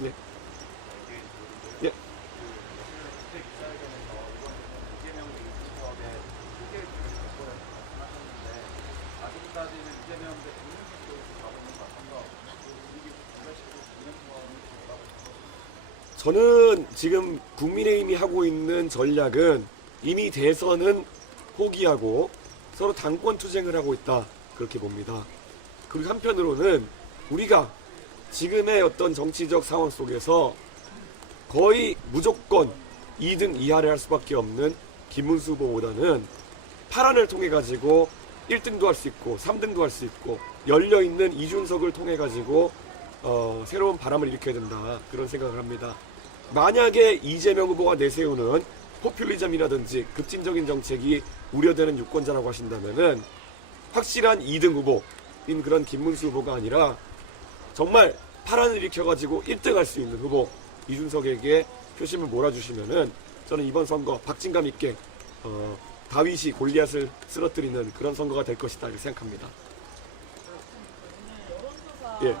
예. 예. 저는 지금 국민의힘이 하고 있는 전략은 이미 대선은 포기하고 서로 당권 투쟁을 하고 있다, 그렇게 봅니다. 그리고 한편으로는 우리가 지금의 어떤 정치적 상황 속에서 거의 무조건 2등 이하를 할 수밖에 없는 김문수 후보보다는 파란을 통해 가지고 1등도 할 수 있고 3등도 할 수 있고 열려있는 이준석을 통해 가지고 새로운 바람을 일으켜야 된다, 그런 생각을 합니다. 만약에 이재명 후보가 내세우는 포퓰리즘이라든지 급진적인 정책이 우려되는 유권자라고 하신다면은 확실한 2등 후보인 그런 김문수 후보가 아니라 정말 파란을 일으켜가지고 1등 할 수 있는 후보 이준석에게 표심을 몰아주시면은 저는 이번 선거 박진감 있게 다윗이 골리앗을 쓰러뜨리는 그런 선거가 될 것이다, 이렇게 생각합니다. 오늘 여론조사 예.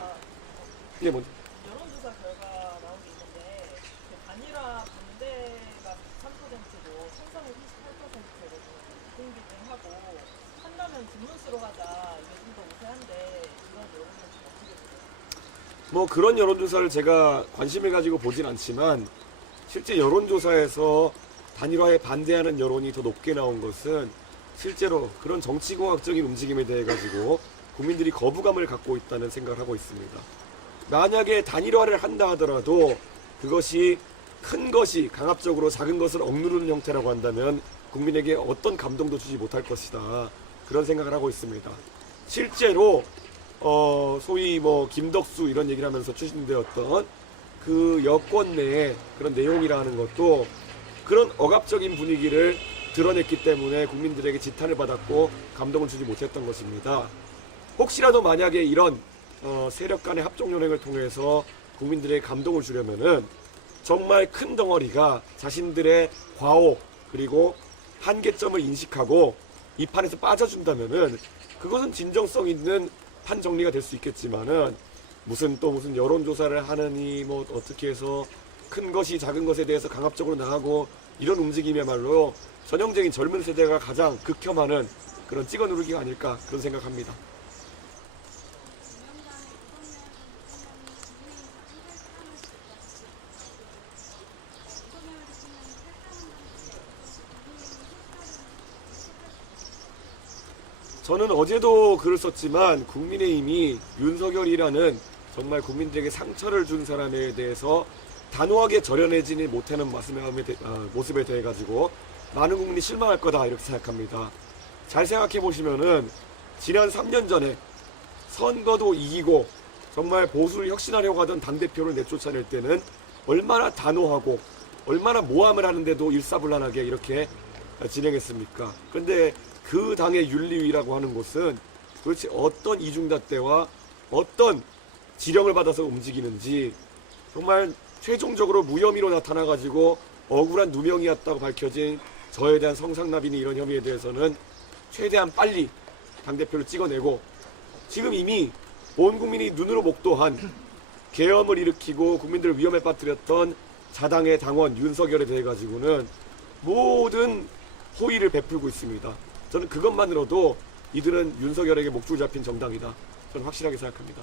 이게 뭐 여론조사 결과 나온 게 있는데 그 단일화 반대가 3%고 찬성이 28%거든요. 비등비등하고 한다면 김문수로 가자, 이게 좀 더 우세한데 이런 여론조사 어떻게 보세요? 뭐 그런 여론조사를 제가 관심을 가지고 보진 않지만 실제 여론조사에서 단일화에 반대하는 여론이 더 높게 나온 것은 실제로 그런 정치공학적인 움직임에 대해 가지고 국민들이 거부감을 갖고 있다는 생각을 하고 있습니다. 만약에 단일화를 한다 하더라도 그것이 큰 것이 강압적으로 작은 것을 억누르는 형태라고 한다면 국민에게 어떤 감동도 주지 못할 것이다, 그런 생각을 하고 있습니다. 실제로 소위 뭐 김덕수 이런 얘기를 하면서 추진되었던 그 여권 내의 그런 내용이라는 것도 그런 억압적인 분위기를 드러냈기 때문에 국민들에게 지탄을 받았고 감동을 주지 못했던 것입니다. 혹시라도 만약에 이런 세력 간의 합종연행을 통해서 국민들에게 감동을 주려면은 정말 큰 덩어리가 자신들의 과오 그리고 한계점을 인식하고 이 판에서 빠져준다면은 그것은 진정성 있는 판 정리가 될 수 있겠지만은 무슨 여론조사를 하느니 뭐 어떻게 해서 큰 것이 작은 것에 대해서 강압적으로 나가고 이런 움직임이야말로 전형적인 젊은 세대가 가장 극혐하는 그런 찍어 누르기가 아닐까, 그런 생각합니다. 저는 어제도 글을 썼지만 국민의힘이 윤석열이라는 정말 국민들에게 상처를 준 사람에 대해서 단호하게 절연해지지 못하는 모습에 대해 가지고 많은 국민이 실망할 거다, 이렇게 생각합니다. 잘 생각해 보시면은 지난 3년 전에 선거도 이기고 정말 보수를 혁신하려고 하던 당대표를 내쫓아낼 때는 얼마나 단호하고 얼마나 모함을 하는데도 일사불란하게 이렇게 진행했습니까? 그런데 그 당의 윤리위라고 하는 곳은 도대체 어떤 이중잣대와 어떤 지령을 받아서 움직이는지 정말 최종적으로 무혐의로 나타나가지고 억울한 누명이었다고 밝혀진 저에 대한 성상납이니 이런 혐의에 대해서는 최대한 빨리 당대표를 찍어내고 지금 이미 온 국민이 눈으로 목도한 계엄을 일으키고 국민들을 위험에 빠뜨렸던 자당의 당원 윤석열에 대해 가지고는 모든 호의를 베풀고 있습니다. 저는 그것만으로도 이들은 윤석열에게 목줄 잡힌 정당이다, 저는 확실하게 생각합니다.